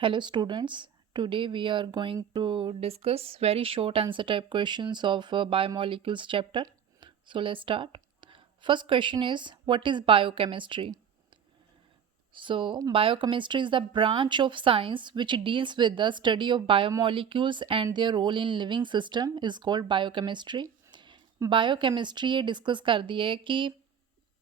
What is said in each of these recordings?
Hello students, today we are going to discuss very short answer type questions of biomolecules chapter. So let's start. First question is, what is biochemistry? So biochemistry is the branch of science which deals with the study of biomolecules and their role in living system is called biochemistry. Biochemistry ਇਹ discuss ਕਰਦੀ ਹੈ ਕਿ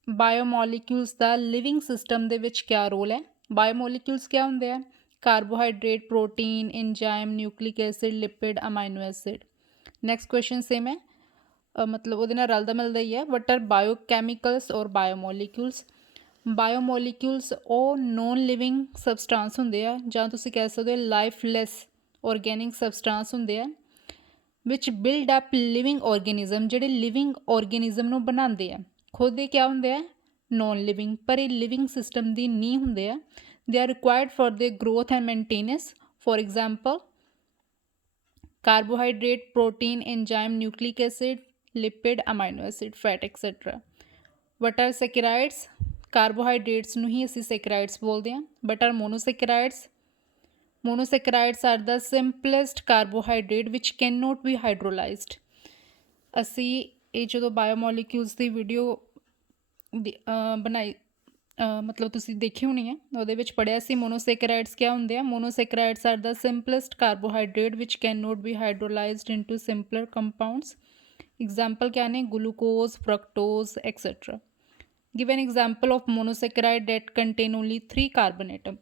ਬਾਇਓਮੋਲੀਕਿਊਲਸ ਦਾ living system ਦੇ ਵਿੱਚ ਕਿਆ role ਹੈ। ਬਾਇਓਮੋਲੀਕਿਊਲਸ ਕਿਆ ਹੁੰਦੇ ਆ? Carbohydrate, protein, enzyme, nucleic acid, lipid, amino acid. Next question same ਹੈ, ਮਤਲਬ ਉਹਦੇ ਨਾਲ ਰਲਦਾ ਮਿਲਦਾ ਹੀ ਹੈ। ਵਟ ਆਰ ਬਾਇਓਕੈਮੀਕਲਸ ਔਰ ਬਾਇਓਮੋਲੀਕਿਊਲਸ? ਬਾਇਓਮੋਲੀਕਿਊਲਸ ਉਹ ਨੋਨ ਲਿਵਿੰਗ ਸਬਸਟਾਂਸ ਹੁੰਦੇ ਆ, ਜਾਂ ਤੁਸੀਂ ਕਹਿ ਸਕਦੇ ਹੋ ਲਾਈਫਲੈਸ ਔਰਗੈਨਿਕ ਸਬਸਟਾਂਸ ਹੁੰਦੇ ਆ ਵਿਚ ਬਿਲਡ ਅਪ ਲਿਵਿੰਗ ਔਰਗੈਨਿਜ਼ਮ, ਜਿਹੜੇ ਲਿਵਿੰਗ ਔਰਗੈਨਿਜ਼ਮ ਨੂੰ ਬਣਾਉਂਦੇ ਆ। ਖੁਦ ਇਹ ਕਿਆ ਹੁੰਦੇ ਆ? ਨੋਨ ਲਿਵਿੰਗ, ਪਰ ਇਹ ਲਿਵਿੰਗ ਸਿਸਟਮ ਦੀ ਨੀਂਹ ਹੁੰਦੇ ਆ। They are required for their growth and maintenance. For example carbohydrate, protein, enzyme, nucleic acid, lipid, amino acid, fat etc. what are saccharides? carbohydrates ਨੂੰ ਹੀ ਅਸੀਂ ਸੈਕਰਾइड्स ਬੋਲਦੇ ਹਾਂ। what are monosaccharides? monosaccharides are the simplest carbohydrate which cannot be hydrolyzed। ਅਸੀਂ ਇਹ ਜਦੋਂ ਬਾਇਓਮੋਲੀਕਿਊਲਸ ਦੀ video ਬਣਾਈ, ਮਤਲਬ ਤੁਸੀਂ ਦੇਖੀ ਹੋਣੀ ਹੈ, ਉਹਦੇ ਵਿੱਚ ਪੜ੍ਹਿਆ ਸੀ ਮੋਨੋਸੈਕਰਾइड्स ਕਿਆ ਹੁੰਦੇ ਆ। Monosaccharides are the simplest carbohydrate which can not be hydrolysed into simpler compounds. Example क्या ने? Glucose, fructose etcetera. Give an example of monosaccharide that contain only 3 carbon atom.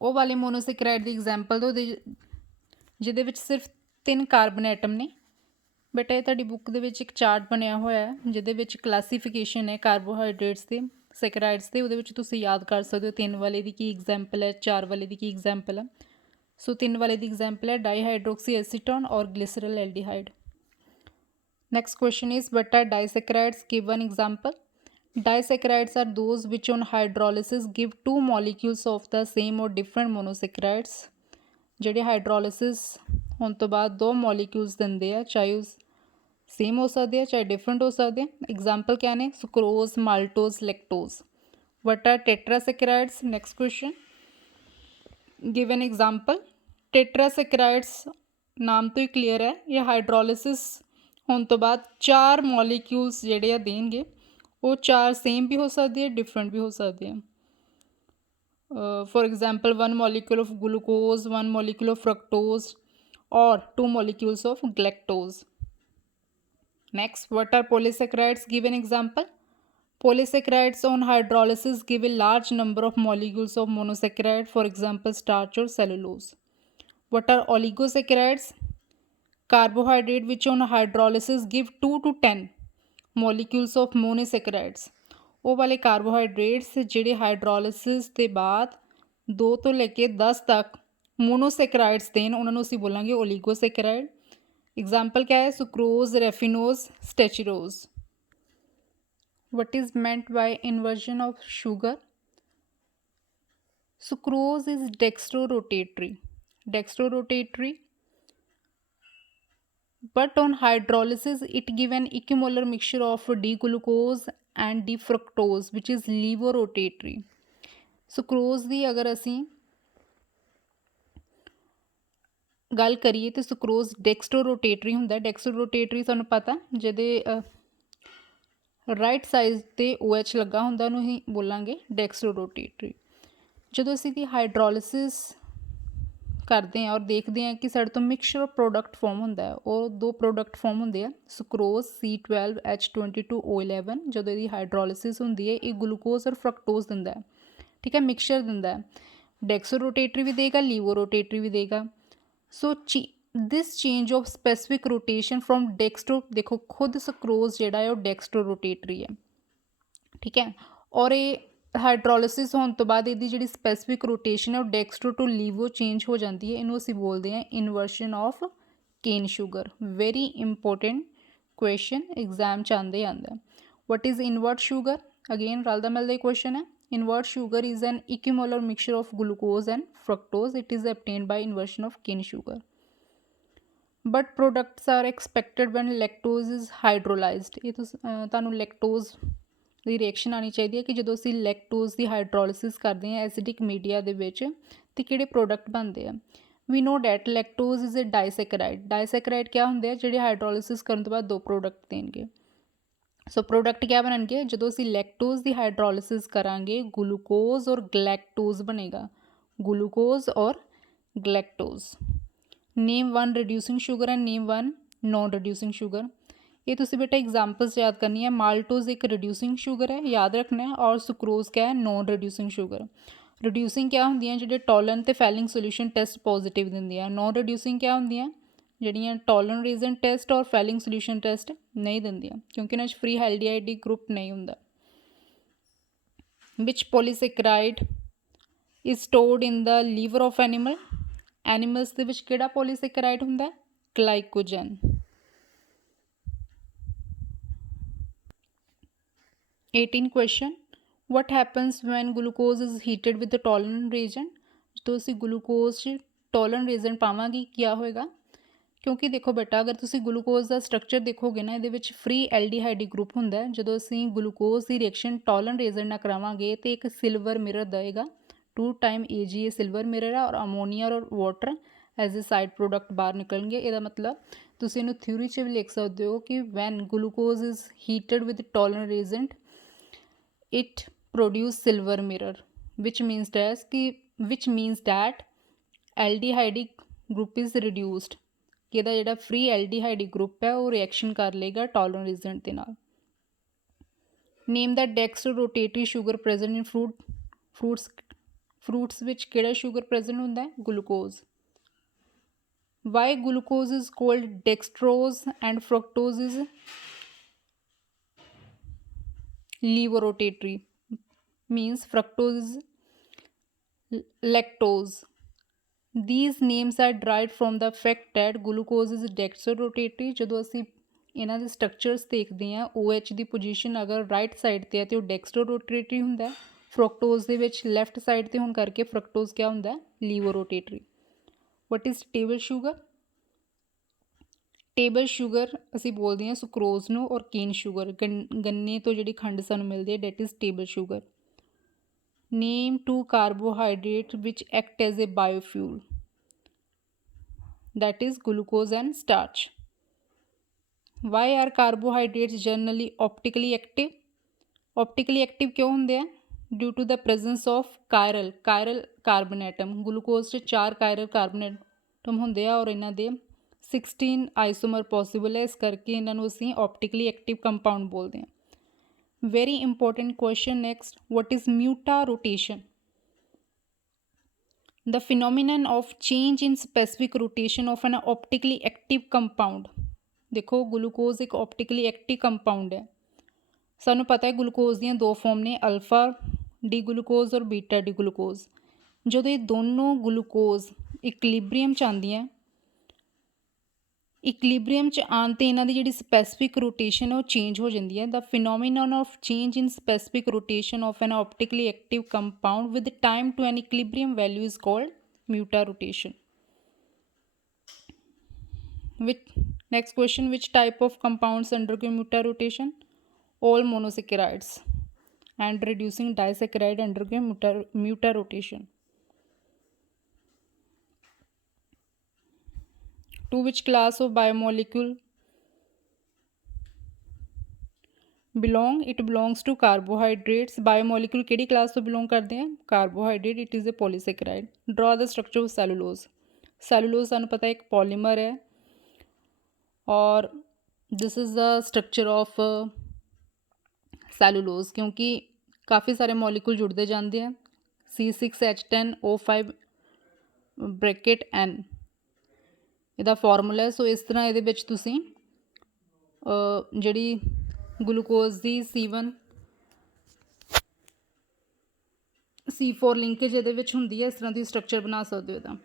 ਉਹ ਵਾਲੇ ਮੋਨੋਸੈਕਰਾइड ਦੀ ਐਗਜ਼ਾਮਪਲ ਦੋ ਜਿਹਦੇ ਵਿੱਚ ਸਿਰਫ 3 ਕਾਰਬਨ ਐਟਮ ਨੇ। ਬੇਟਾ ਇਹ ਤੁਹਾਡੀ ਬੁੱਕ ਦੇ ਵਿੱਚ ਇੱਕ ਚਾਰਟ ਬਣਿਆ ਹੋਇਆ ਹੈ ਜਿਹਦੇ ਵਿੱਚ ਕਲਾਸੀਫਿਕੇਸ਼ਨ ਹੈ ਕਾਰਬੋਹਾਈਡਰੇਟਸ ਦੇ, ਸੈਕਰਾइड्स ਦੇ। ਉਹਦੇ ਵਿੱਚ ਤੁਸੀਂ ਯਾਦ ਕਰ ਸਕਦੇ ਹੋ 3 ਵਾਲੇ ਦੀ ਕੀ ਐਗਜ਼ਾਮਪਲ ਹੈ, 4 ਵਾਲੇ ਦੀ ਕੀ ਐਗਜ਼ਾਮਪਲ ਹੈ। ਸੋ 3 ਵਾਲੇ ਦੀ ਐਗਜ਼ਾਮਪਲ ਹੈ ਡਾਈਹਾਈਡਰੋਕਸੀ ਐਸੀਟੋਨ ਔਰ glyceraldehyde. Next question is what are disaccharides? Give one example। Disaccharides are those which on hydrolysis give two molecules of the same or different monosaccharides। ਜਿਹੜੇ ਹਾਈਡਰੋਲਿਸਿਸ ਹੋਣ ਤੋਂ ਬਾਅਦ ਦੋ ਮੋਲੀਕਿਊਲਸ ਦਿੰਦੇ ਆ, ਚਾਹੇ ਉਸ ਸੇਮ ਹੋ ਸਕਦੇ ਆ ਚਾਹੇ ਡਿਫਰੈਂਟ ਹੋ ਸਕਦੇ ਆ। ਐਗਜ਼ਾਮਪਲ ਕਿਆ ਨੇ? Sucrose, maltose, lactose. What are tetrasaccharides? Next question, give an example. Tetrasaccharides ਨਾਮ ਤੋਂ ਹੀ ਕਲੀਅਰ ਹੈ, ਇਹ ਹਾਈਡਰੋਲਿਸਿਸ ਹੋਣ ਤੋਂ ਬਾਅਦ 4 ਮੋਲੀਕਿਊਲਸ ਜਿਹੜੇ ਆ ਦੇਣਗੇ। ਉਹ 4 ਸੇਮ ਵੀ ਹੋ ਸਕਦੇ ਆ, ਡਿਫਰੈਂਟ ਵੀ ਹੋ ਸਕਦੇ ਆ। For example 1 molecule of glucose, 1 molecule of fructose or 2 molecules of galactose। Next, what are polysaccharides? Give an example। Polysaccharides on hydrolysis give a large number of molecules of monosaccharide, for example starch or cellulose। What are oligosaccharides? Carbohydrate which on hydrolysis give 2 to 10 molecules of monosaccharides। ਉਹ ਵਾਲੇ carbohydrates ਜਿਹੜੇ ਹਾਈਡਰੋਲਿਸਿਸ ਦੇ ਬਾਅਦ 2 ਤੋਂ ਲੈ ਕੇ 10 ਤੱਕ ਮੋਨੋਸੈਕਰਾइड्स ਦੇਣ, ਉਹਨਾਂ ਨੂੰ ਅਸੀਂ ਬੋਲਾਂਗੇ ਓਲੀਗੋਸੈਕਰਾइड। एग्जाम्पल क्या है? Sucrose, raffinose, stachyose. What is meant by inversion of sugar? Sucrose is dextrorotatory, dextrorotatory, but on hydrolysis it give an equimolar mixture of D-glucose and D-fructose which is levorotatory। Sucrose ਦੀ ਅਗਰ ਅਸੀਂ ਗੱਲ ਕਰੀਏ ਤਾਂ sucrose ਡੈਕਸਟਰੋਰੋਟੇਟਰੀ ਹੁੰਦਾ। ਡੈਕਸਟਰੋਰੋਟੇਟਰੀ ਤੁਹਾਨੂੰ ਪਤਾ ਜਿਹਦੇ right side 'ਤੇ OH ਲੱਗਾ ਹੁੰਦਾ, ਉਹਨੂੰ ਹੀ ਬੋਲਾਂਗੇ ਡੈਕਸਟਰੋਰੋਟੇਟਰੀ। ਜਦੋਂ ਅਸੀਂ ਦੀ ਹਾਈਡਰੋਲਿਸਿਸ ਕਰਦੇ ਹਾਂ ਔਰ ਦੇਖਦੇ ਹਾਂ ਕਿ ਸਾਡੇ ਤੋਂ ਮਿਕਸਚਰ ਆਫ ਪ੍ਰੋਡਕਟ ਫੋਰਮ ਹੁੰਦਾ ਹੈ, ਉਹ 2 ਪ੍ਰੋਡਕਟ ਫੋਰਮ ਹੁੰਦੇ ਆ, ਸੁਕਰੋਜ਼ C12H22O11। ਜਦੋਂ ਇਹਦੀ ਹਾਈਡਰੋਲਿਸਿਸ ਹੁੰਦੀ ਹੈ ਇਹ ਗਲੂਕੋਜ਼ ਔਰ ਫਰਕਟੋਜ਼ ਦਿੰਦਾ ਹੈ, ਠੀਕ ਹੈ, ਮਿਕਸਚਰ ਦਿੰਦਾ ਹੈ। ਡੈਕਸਟਰੋਰੋਟੇਟਰੀ ਵੀ ਦੇਗਾ, ਲੀਵੋਰੋਟੇਟਰੀ ਵੀ ਦੇਗਾ। So this change of specific rotation from dextro, देखो खुद सक्रोज जोड़ा है वो डेक्सट्रो रोटेटरी है, ठीक है। और ये हाइड्रोलिसिस होने तो बाद ये जी स्पैसिफिक रोटेशन है वो डेक्सट्रो टू लीवो चेंज हो जाती है। इनू असीं बोलते हैं inversion of cane sugar. Very important question exam च आंदा। What is invert sugar? Again रलदा मिलदा क्वेश्चन है। Invert sugar is an equimolar mixture of glucose and fructose। It is obtained by inversion of cane sugar। But products are expected when lactose is hydrolyzed। ये तो तुहानू lactose ਦੀ reaction ਆਉਣੀ ਚਾਹੀਦੀ ਹੈ ਕਿ ਜਦੋਂ ਅਸੀਂ ਲੈਕਟੋਜ਼ ਦੀ ਹਾਈਡਰੋਲਿਸਿਸ ਕਰਦੇ ਹਾਂ ਐਸਿਡਿਕ ਮੀਡੀਆ ਦੇ ਵਿੱਚ ਤੇ ਕਿਹੜੇ ਪ੍ਰੋਡਕਟ ਬਣਦੇ ਆ। ਵੀ ਨੋ ਡੈਟ ਲੈਕਟੋਜ਼ ਇਜ਼ ਅ ਡਾਈਸੈਕਰਾਈਡ। ਡਾਈਸੈਕਰਾਈਡ ਕਿਆ ਹੁੰਦੇ ਆ, ਜਿਹੜੇ ਹਾਈਡਰੋਲਿਸਿਸ ਕਰਨ ਤੋਂ ਬਾਅਦ ਦੋ ਪ੍ਰੋਡਕਟ ਦੇਣਗੇ। ਸੋ ਪ੍ਰੋਡਕਟ ਕਿਆ ਬਣਨਗੇ, ਜਦੋਂ ਅਸੀਂ ਲੈਕਟੋਜ਼ ਦੀ ਹਾਈਡਰੋਲਿਸਿਸ ਕਰਾਂਗੇ ਗਲੂਕੋਜ਼ ਔਰ ਗਲੈਕਟੋਜ਼ ਬਣੇਗਾ, ਗਲੂਕੋਜ਼ ਔਰ ਗਲੈਕਟੋਜ਼। ਨੇਮ 1 reducing sugar and name 1 non reducing sugar. ਇਹ ਤੁਸੀਂ ਬੇਟਾ ਐਗਜ਼ਾम्पल्स याद करनी है। माल्टोज एक रिड्यूसिंग शुगर है, याद रखना है, और सुक्रोज क्या है, नॉन रिड्यूसिंग शुगर। रिड्यूसिंग क्या होंदियां, ਜਿਹੜੇ ਟੋਲਨ ਤੇ ਫੈਲਿੰਗ ਸੋਲੂਸ਼ਨ ਟੈਸਟ ਪੋਜ਼ਿਟਿਵ ਦਿੰਦੀਆਂ। ਨॉन रिड्यूसिंग क्या होंदियां, ਜਿਹੜੀਆਂ ਟੋਲਨ ਰੀਜ਼ਨ ਟੈਸਟ ਔਰ ਫੈਲਿੰਗ ਸੋਲੂਸ਼ਨ ਟੈਸਟ ਨਹੀਂ ਦਿੰਦੀਆਂ, ਕਿਉਂਕਿ ਇਹਨਾਂ 'ਚ ਫ੍ਰੀ ਐਲਡੀਹਾਈਡੀ ਗਰੁੱਪ ਨਹੀਂ ਹੁੰਦਾ। Which polysaccharide is stored in the liver of animal. Animals ਦੇ ਵਿੱਚ ਕਿਹੜਾ ਪੋਲੀਸੈਕਰਾਈਡ ਹੁੰਦਾ, glycogen. 18 question, what happens when glucose is heated with the tolerant reagent। ਜਦੋਂ ਅਸੀਂ ਗਲੂਕੋਜ਼ 'ਚ ਟੋਲਰਨ ਰੀਜ਼ਨ ਪਾਵਾਂਗੇ ਕਿਆ ਹੋਏਗਾ, ਕਿਉਂਕਿ ਦੇਖੋ ਬੇਟਾ ਅਗਰ ਤੁਸੀਂ ਗਲੂਕੋਜ਼ ਦਾ ਸਟਰਕਚਰ ਦੇਖੋਗੇ ਨਾ, ਇਹਦੇ ਵਿੱਚ ਫ੍ਰੀ ਐਲਡੀਹਾਈਡੀ ਗਰੁੱਪ ਹੁੰਦਾ। ਜਦੋਂ ਅਸੀਂ ਗਲੂਕੋਜ਼ ਦੀ ਰਿਐਕਸ਼ਨ ਟੋਲਰਨ ਰੀਜ਼ਨ ਨਾਲ ਕਰਾਵਾਂਗੇ ਤਾਂ ਇੱਕ ਸਿਲਵਰ ਮਿਰਰ ਦੇਵੇਗਾ, 2 ਟਾਈਮ AgA ਸਿਲਵਰ ਮਿਰਰ ਆ, ਔਰ ਅਮੋਨੀਆ ਔਰ water as a side product ਬਾਹਰ ਨਿਕਲਣਗੇ। ਇਹਦਾ ਮਤਲਬ ਤੁਸੀਂ ਇਹਨੂੰ ਥਿਊਰੀ 'ਚ ਵੀ ਲਿਖ ਸਕਦੇ ਹੋ ਕਿ when glucose is heated with Tollens reagent it produce silver mirror, which means that aldehydic group is reduced, ਕਿ ਇਹਦਾ ਜਿਹੜਾ free aldehyde group ਹੈ ਉਹ reaction ਕਰ ਲਏਗਾ tolerant reagent ਦੇ ਨਾਲ। name the dextrorotatory sugar present in fruits ਵਿੱਚ ਕਿਹੜਾ sugar present ਹੁੰਦਾ ਹੈ, glucose। why glucose is called dextrose and fructose is levorotatory, means fructose is lactose। these names are derived from the fact that glucose is dextrorotatory। ਜਦੋਂ ਅਸੀਂ ਇਹਨਾਂ ਦੇ structures ਦੇਖਦੇ ਹਾਂ, OH ਦੀ ਪੋਜੀਸ਼ਨ ਅਗਰ ਰਾਈਟ ਸਾਈਡ 'ਤੇ ਹੈ ਤਾਂ ਉਹ ਡੈਕਸਟਰੋਰੋਟੇਟਰੀ ਹੁੰਦਾ। ਫਰਕਟੋਜ਼ ਦੇ ਵਿੱਚ ਲੈਫਟ ਸਾਈਡ 'ਤੇ ਹੋਣ ਕਰਕੇ ਫਰਕਟੋਜ਼ ਕਿਆ ਹੁੰਦਾ, laevorotatory. What is table sugar. Table sugar ਅਸੀਂ ਬੋਲਦੇ ਹਾਂ ਸੁਕਰੋਜ਼ ਨੂੰ, ਔਰ ਕੇਨ ਸ਼ੂਗਰ ਗੰਨੇ ਤੋਂ ਜਿਹੜੀ ਖੰਡ ਸਾਨੂੰ ਮਿਲਦੀ ਹੈ, that is table sugar. Name 2 carbohydrate ਵਿਚ act as a biofuel, that is glucose and starch। why are carbohydrates generally optically active। optically active ਕਿਉਂ ਹੁੰਦੇ ਆ, due to the presence of chiral carbon atom। glucose 'ਚ 4 chiral carbon atom ਹੁੰਦੇ ਆ, ਔਰ ਇਹਨਾਂ ਦੇ 16 ਆਈਸੋਮਰ ਪੋਸੀਬਲ ਹੈ, ਇਸ ਕਰਕੇ ਇਹਨਾਂ ਨੂੰ ਅਸੀਂ optically active compound ਬੋਲਦੇ ਹਾਂ। very important question next, what is mutarotation। the phenomenon of change in specific rotation of an optically active compound। ਦੇਖੋ ਗਲੂਕੋਜ਼ ਇੱਕ optically active compound ਹੈ। ਸਾਨੂੰ ਪਤਾ ਹੈ ਗਲੂਕੋਜ਼ ਦੀਆਂ ਦੋ ਫਾਰਮ ਨੇ, ਅਲਫਾ ਡੀ ਗਲੂਕੋਜ਼ ਔਰ ਬੀਟਾ ਡੀ ਗਲੂਕੋਜ਼। ਜਦੋਂ ਇਹ ਦੋਨੋਂ ਗਲੂਕੋਜ਼ ਇਕਲਿਬਰੀਅਮ 'ਚ ਆਉਂਦੀਆਂ, ਇਕਲਿਬਰੀਅਮ 'ਚ ਆਉਣ 'ਤੇ ਇਹਨਾਂ ਦੀ ਜਿਹੜੀ ਸਪੈਸੀਫਿਕ ਰੋਟੇਸ਼ਨ ਹੈ ਉਹ ਚੇਂਜ ਹੋ ਜਾਂਦੀ ਹੈ। The phenomenon of change in specific rotation of an optically active compound with time to an equilibrium value is called mutarotation. next question, which type of compounds undergo mutarotation। all monosaccharides and reducing disaccharide undergo mutarotation। to which class of biomolecule belong। it belongs to carbohydrates। biomolecule ਕਿਹੜੀ class ਤੋਂ belong ਕਰਦੇ हैं, carbohydrate। it is a polysaccharide। draw the structure of cellulose। cellulose ਸਾਨੂੰ ਪਤਾ ਇੱਕ polymer ਹੈ, और this is the structure of cellulose। क्योंकि काफ़ी सारे मॉलिक्यूल जुड़ते जाते हैं, C6H10O5 ब्रैकेट N ਇਹਦਾ ਫਾਰਮੂਲਾ ਹੈ। ਸੋ ਇਸ ਤਰ੍ਹਾਂ ਇਹਦੇ ਵਿੱਚ ਤੁਸੀਂ ਜਿਹੜੀ ਗਲੂਕੋਜ਼ ਦੀ C4 ਲਿੰਕੇਜ ਇਹਦੇ ਵਿੱਚ ਹੁੰਦੀ ਹੈ, ਇਸ ਤਰ੍ਹਾਂ ਦੀ ਸਟਰਕਚਰ ਬਣਾ ਸਕਦੇ ਹੋ ਇਹਦਾ।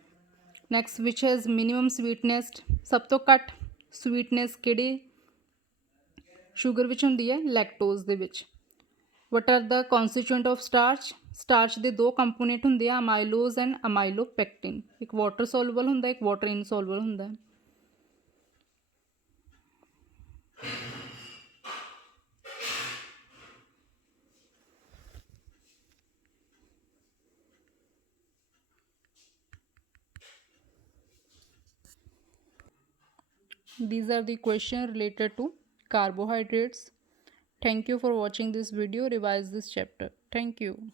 Next, which has minimum sweetness. ਸਭ ਤੋਂ ਘੱਟ ਸਵੀਟਨੈਸ ਕਿਹੜੇ ਸ਼ੂਗਰ ਵਿੱਚ ਹੁੰਦੀ ਹੈ, ਲੈਕਟੋਜ਼ ਦੇ ਵਿੱਚ। What are the constituent of starch. Starch ਦੇ ਦੋ ਕੰਪੋਨੈਂਟ ਹੁੰਦੇ ਆ, ਅਮਾਈਲੋਜ਼ ਐਂਡ ਅਮਾਈਲੋਪੈਕਟਿਨ। ਇੱਕ ਵਾਟਰ ਸੋਲੂਬਲ ਹੁੰਦਾ, ਇੱਕ ਵਾਟਰ ਇਨਸੋਲੂਬਲ ਹੁੰਦਾ। These are the questions related to carbohydrates. Thank you for watching this video. Revise this chapter. Thank you.